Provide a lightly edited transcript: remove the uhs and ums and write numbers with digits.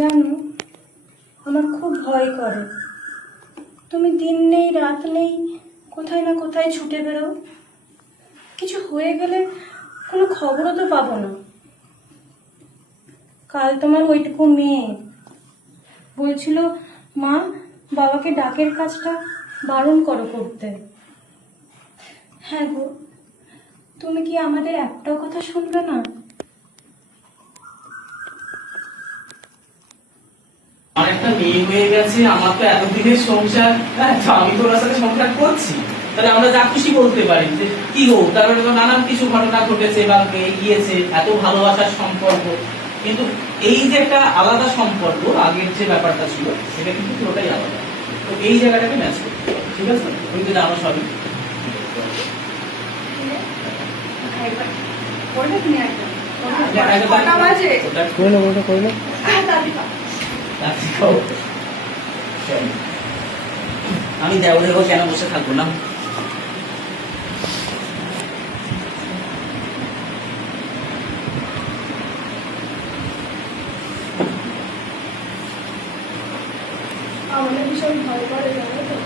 জানো, আমার খুব ভয় করে। তুমি দিন নেই রাত নেই কোথায় না কোথায় ছুটে বেরো, কিছু হয়ে গেলে কোনো খবরও তো পাবো না। কাল তোমার ওইটুকু মেয়ে বলছিল, মা বাবাকে ডাকের কাজটা বারণ করো করতে। হ্যাঁ গো, তুমি কি আমাদের একটাও কথা শুনবে না? আমার একটা মেয়ে হয়ে গেছে, আমার তো এতদিনের সংসার, হ্যাঁ তো আমি তো ওর সাথে সংসার করছি, তাহলে আমরা যা খুশি বলতে পারি যে কি গো, তারপরে তো নানান কিছু ঘটনা ঘটেছে বা গিয়েছে, এত ভালোবাসার সম্পর্ক, কিন্তু এই যে একটা আলাদা সম্পর্ক, আগের যে ব্যাপারটা ছিল সেটা কিন্তু পুরোটাই আলাদা। তো এই জায়গাটাকে ম্যাচ করতে হবে, ঠিক আছে? তুমি তো জানো সবই। আমি দেবো দেবো কেন বসে থাকবো না? আমাদের ভীষণ ভয় করে, জানো তো।